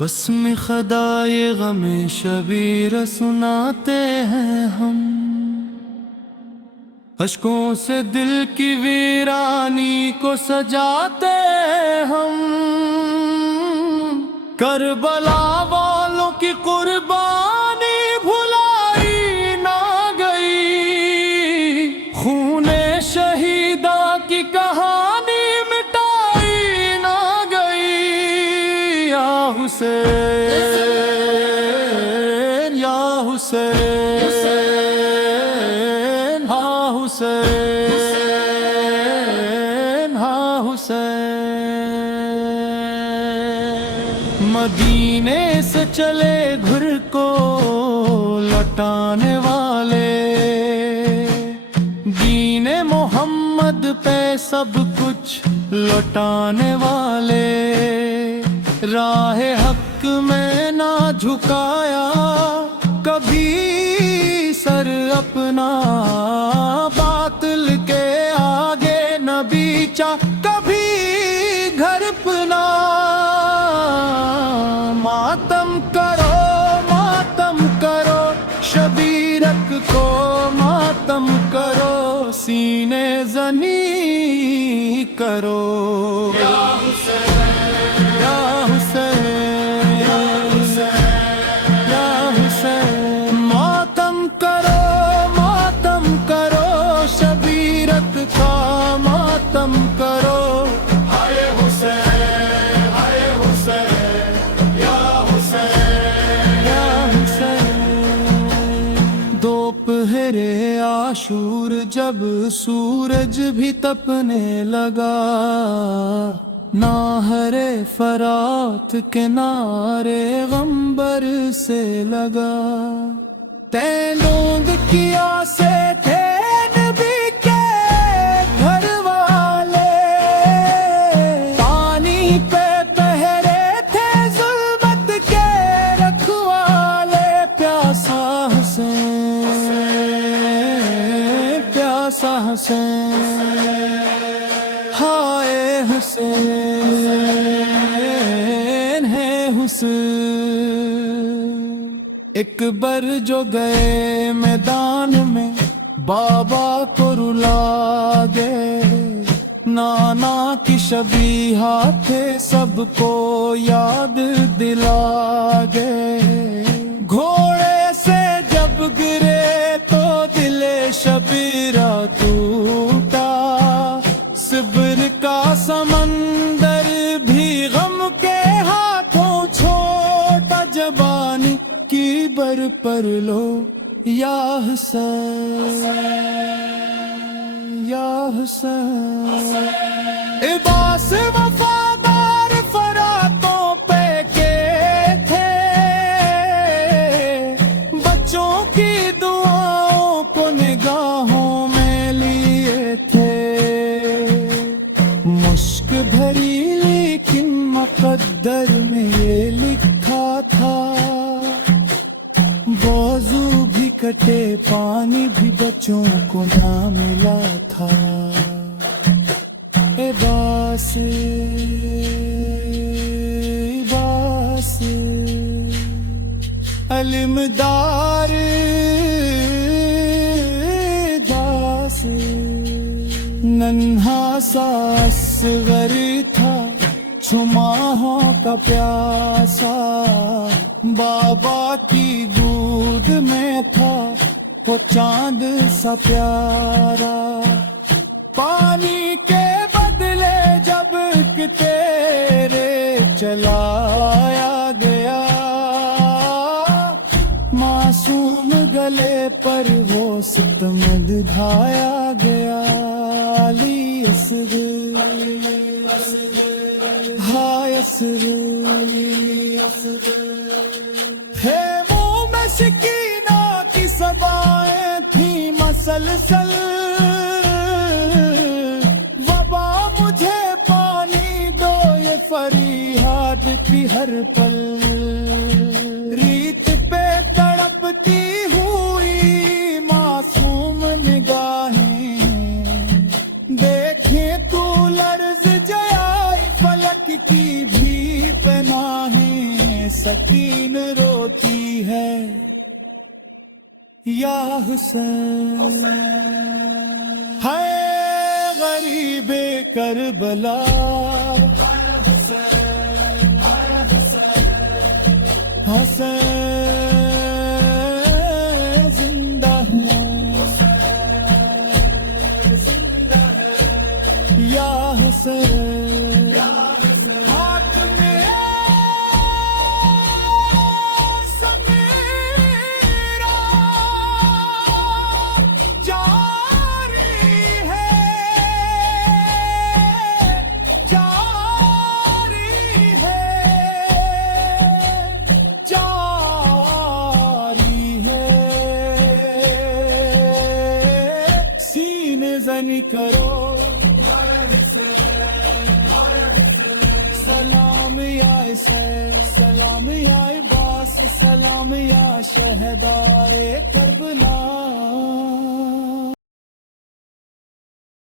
بسم خدائے غم شبیر سناتے ہیں ہم، اشکوں سے دل کی ویرانی کو سجاتے ہیں ہم، کربلا والوں کی قربانی بھلائی نہ گئی، خون شہیدہ کی کہانی مٹائی نہ گئی، یا حسین یا حسین ہاں حسین ہاں حسین، مدینے سے چلے گھر کو لوٹانے والے، دین محمد پہ سب کچھ لوٹانے والے، راہ حق میں نہ جھکایا کبھی سر اپنا، باطل کے آگے نہ بیچا کبھی گھر اپنا، ماتم کرو شبیرک کو ماتم کرو، سینے زنی کرو، یا حسین یا حسین یا حسین، ماتم کرو شبیرک کا ماتم کرو، ہائے حسین ہائے حسین یا حسین یا حسین، دوپہر عاشور جب سورج بھی تپنے لگا، نہر فرات کنارے غمبر سے لگا، تینوند کیا سے تھے نبی کے گھر والے، پانی پہ پہرے تھے ظلمت کے رکھوالے، پیاسا حسین پیاسا حسین ہائے حسین ہے حسین، ایک بر جو گئے میدان میں بابا کو رلا گئے، نانا کی شبیہہ تھے سب کو یاد دلا گئے، گھوڑے سے جب گرے تو دل شبیرہ ٹوٹا، صبر کا سمندر بھی غم کے ہاتھوں چھوٹا، جوانی کی بر پر لو یا حسین یا حسین، عباس وفادار فراتوں پہ کے تھے، بچوں کی دعاؤں کو نگاہوں میں لیے تھے، مشک بھری لیکن مقدر میں یہ لکھا تھا، وضو بھی کٹے پانی بھی بچوں کو نہ ملا تھا، عباس علمدار داس، ننھا سا اصغر تھا چھماہوں کا پیاسا، بابا کی گود میں تھا وہ چاند سا پیارا، پانی کے بدلے جب کہ تیرے چلایا گیا، معصوم گلے پر وہ ستم دھایا گیا، علی اصغر ہائے اصغر، خیموں میں سکینہ کی صدائیں تھیں مسلسل، وبا مجھے پانی دو یہ فریاد تھی ہر پل، ریت پہ تڑپتی ہوئی معصوم نگاہیں، دیکھیں تو لرز جائے فلک کی بھی پناہیں، سکین روتی ہے یا حسین، ہے غریب کربلا، حسین زندہ ہے یا حسین، ہاتھ میں سمیرا جاری ہے، جاری ہے، جاری ہے، سینے زنی کرو سلام یا حسین، سلام یا عباس، سلام یا شہدائے کربلا۔